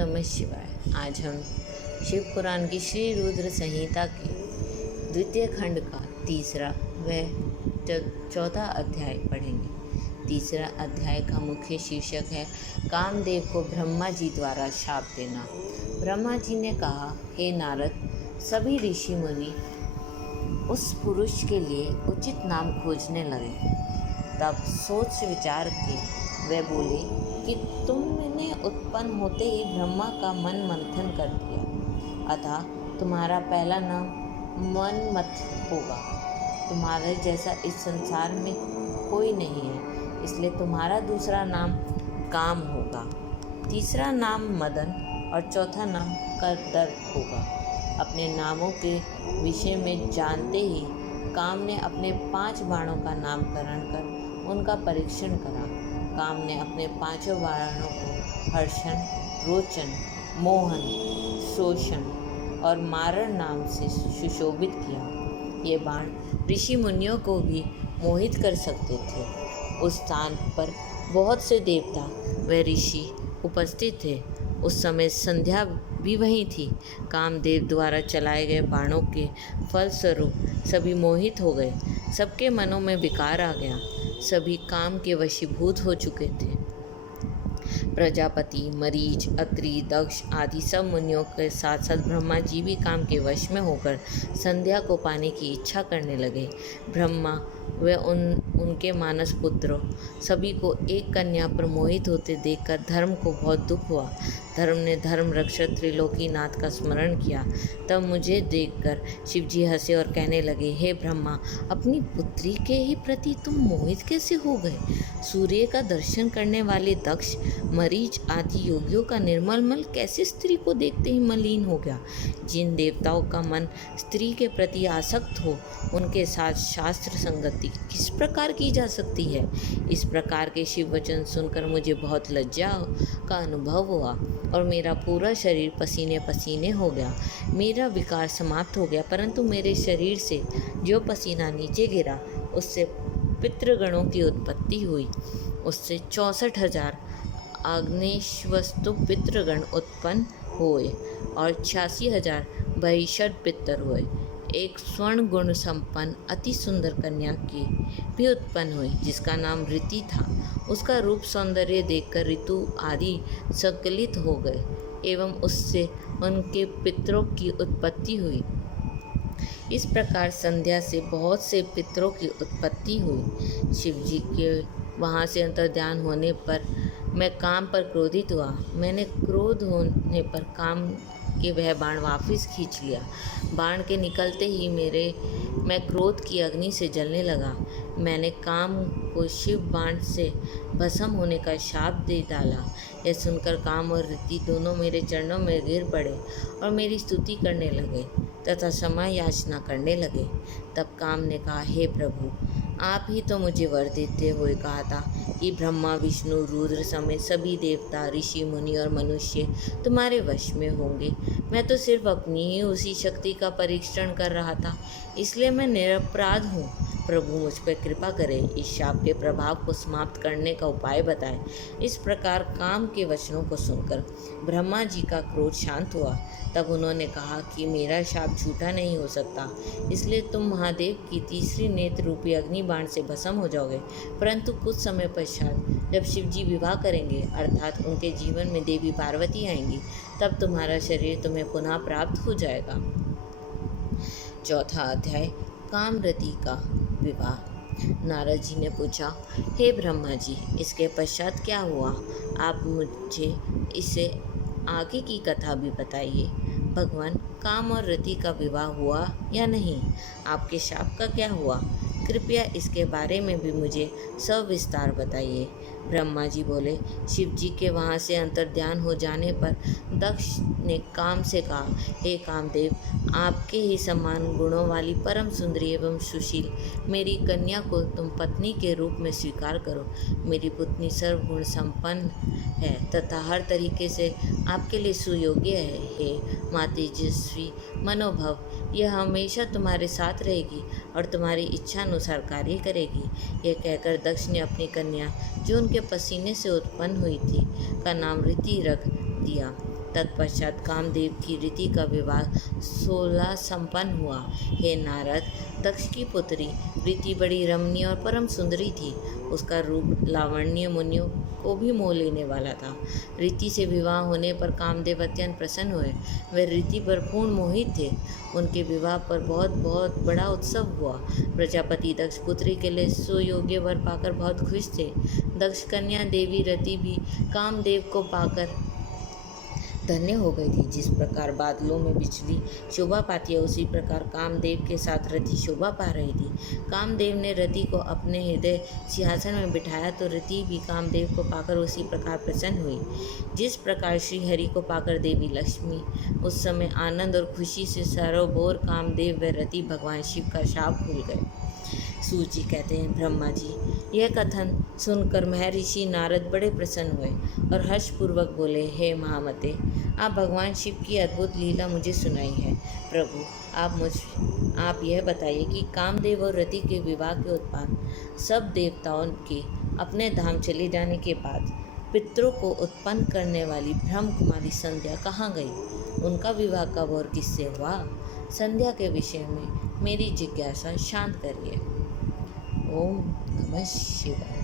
नमः शिवाय। आज हम शिव पुराण की श्री रुद्र संहिता के द्वितीय खंड का तीसरा व चौथा अध्याय पढ़ेंगे। तीसरा अध्याय का मुख्य शीर्षक है कामदेव को ब्रह्मा जी द्वारा शाप देना। ब्रह्मा जी ने कहा, हे नारद, सभी ऋषि मुनि उस पुरुष के लिए उचित नाम खोजने लगे। तब सोच विचार के वे बोले कि तुमने उत्पन्न होते ही ब्रह्मा का मन मंथन कर दिया, अतः तुम्हारा पहला नाम मनमथ होगा। तुम्हारे जैसा इस संसार में कोई नहीं है, इसलिए तुम्हारा दूसरा नाम काम होगा, तीसरा नाम मदन और चौथा नाम कर्दर्प होगा। अपने नामों के विषय में जानते ही काम ने अपने 5 बाणों का नामकरण कर उनका परीक्षण करा। काम ने अपने 5 बाणों को हर्षण, रोचन, मोहन, शोषण और मारण नाम से सुशोभित किया। ये बाण ऋषि मुनियों को भी मोहित कर सकते थे। उस स्थान पर बहुत से देवता व ऋषि उपस्थित थे। उस समय संध्या भी वहीं थी। कामदेव द्वारा चलाए गए बाणों के फलस्वरूप सभी मोहित हो गए। सबके मनों में विकार आ गया। सभी काम के वशीभूत हो चुके थे। प्रजापति, मरीच, अत्रि, दक्ष आदि सब मुनियों के साथ साथ ब्रह्मा जी भी काम के वश में होकर संध्या को पाने की इच्छा करने लगे। ब्रह्मा व उनके मानस पुत्रों सभी को एक कन्या पर मोहित होते देखकर धर्म को बहुत दुख हुआ। धर्म ने धर्म रक्षक त्रिलोकीनाथ का स्मरण किया। तब मुझे देखकर शिवजी हंसे और कहने लगे, हे ब्रह्मा, अपनी पुत्री के ही प्रति तुम मोहित कैसे हो गए? सूर्य का दर्शन करने वाले दक्ष, मरीच आदि योगियों का निर्मल मन कैसे स्त्री को देखते ही मलिन हो गया? जिन देवताओं का मन स्त्री के प्रति आसक्त हो, उनके साथ शास्त्र संगति किस प्रकार की जा सकती है? इस प्रकार के शिव वचन सुनकर मुझे बहुत लज्जा का अनुभव हुआ और मेरा पूरा शरीर पसीने पसीने हो गया। मेरा विकार समाप्त हो गया, परंतु मेरे शरीर से जो पसीना नीचे गिरा, उससे पितृगणों की उत्पत्ति हुई। उससे 64,000 आग्नेयवस्तु पितृगण उत्पन्न हुए और 86,000 बहिषद पितर हुए। एक स्वर्ण गुण संपन्न अति सुंदर कन्या की भी उत्पन्न हुई, जिसका नाम ऋति था। उसका रूप सौंदर्य देखकर ऋतु आदि संकलित हो गए एवं उससे उनके पितरों की उत्पत्ति हुई। इस प्रकार संध्या से बहुत से पितरों की उत्पत्ति हुई। शिवजी के वहाँ से अंतर्ध्यान होने पर मैं काम पर क्रोधित हुआ। मैंने क्रोध होने पर काम के वह बाण वापस खींच लिया। बाण के निकलते ही मैं क्रोध की अग्नि से जलने लगा। मैंने काम को शिव बाण से भस्म होने का शाप दे डाला। यह सुनकर काम और ऋति दोनों मेरे चरणों में गिर पड़े और मेरी स्तुति करने लगे तथा क्षमा याचना करने लगे। तब काम ने कहा, हे प्रभु, आप ही तो मुझे वर देते हुए कहा था कि ब्रह्मा, विष्णु, रुद्र समेत सभी देवता, ऋषि, मुनि और मनुष्य तुम्हारे वश में होंगे। मैं तो सिर्फ अपनी ही उसी शक्ति का परीक्षण कर रहा था, इसलिए मैं निरपराध हूँ। प्रभु मुझ पर कृपा करें, इस शाप के प्रभाव को समाप्त करने का उपाय बताएं। इस प्रकार काम के वचनों को सुनकर ब्रह्मा जी का क्रोध शांत हुआ। तब उन्होंने कहा कि मेरा शाप झूठा नहीं हो सकता, इसलिए तुम महादेव की तीसरी नेत्र रूपी अग्नि बाण से भस्म हो जाओगे। परंतु कुछ समय पश्चात जब शिवजी विवाह करेंगे, अर्थात उनके जीवन में देवी पार्वती आएंगी, तब तुम्हारा शरीर तुम्हें पुनः प्राप्त हो जाएगा। चौथा अध्याय कामरति का विवाह। नारद जी ने पूछा, हे ब्रह्मा जी, इसके पश्चात क्या हुआ? आप मुझे इससे आगे की कथा भी बताइए। भगवान, काम और रति का विवाह हुआ या नहीं? आपके शाप का क्या हुआ? कृपया इसके बारे में भी मुझे सविस्तार बताइए। ब्रह्मा जी बोले, शिव जी के वहाँ से अंतर्ध्यान हो जाने पर दक्ष ने काम से कहा, हे कामदेव, आपके ही समान गुणों वाली परम सुंदरी एवं सुशील मेरी कन्या को तुम पत्नी के रूप में स्वीकार करो। मेरी पुत्री सर्वगुण संपन्न है तथा हर तरीके से आपके लिए सुयोग्य है। हे माँ तेजस्वी मनोभव, यह हमेशा तुम्हारे साथ रहेगी और तुम्हारी इच्छा अनुसार कार्य करेगी। यह कहकर दक्ष ने अपनी कन्या, जो उनके पसीने से उत्पन्न हुई थी, का नाम ऋति रख दिया। तत्पश्चात कामदेव की रीति का विवाह 16 संपन्न हुआ। हे नारद, दक्ष की पुत्री रीति बड़ी रमणीय और परम सुंदरी थी। उसका रूप लावण्य मुनियों को भी मोह लेने वाला था। रीति से विवाह होने पर कामदेव अत्यंत प्रसन्न हुए। वे रीति पर पूर्ण मोहित थे। उनके विवाह पर बहुत बहुत बड़ा उत्सव हुआ। प्रजापति दक्ष पुत्री के लिए सुयोग्य वर पाकर बहुत खुश थे। दक्ष कन्या देवी रति भी कामदेव को पाकर धन्य हो गई थी। जिस प्रकार बादलों में बिजली शोभा पाती है, उसी प्रकार कामदेव के साथ रति शोभा पा रही थी। कामदेव ने रति को अपने हृदय सिंहासन में बिठाया तो रति भी कामदेव को पाकर उसी प्रकार प्रसन्न हुई, जिस प्रकार श्री हरि को पाकर देवी लक्ष्मी। उस समय आनंद और खुशी से सरोबोर कामदेव व रति भगवान शिव का शाप भूल गए। सूत जी कहते हैं, ब्रह्मा जी, यह कथन सुनकर महर्षि नारद बड़े प्रसन्न हुए और हर्षपूर्वक बोले, हे महामते, आप भगवान शिव की अद्भुत लीला मुझे सुनाई है। प्रभु, आप यह बताइए कि कामदेव और रति के विवाह के उत्पाद सब देवताओं के अपने धाम चले जाने के बाद पितरों को उत्पन्न करने वाली ब्रह्म कुमारी संध्या कहाँ गई? उनका विवाह कब और किससे हुआ? संध्या के विषय में मेरी जिज्ञासा शांत करिए। ओम नमः शिवाय।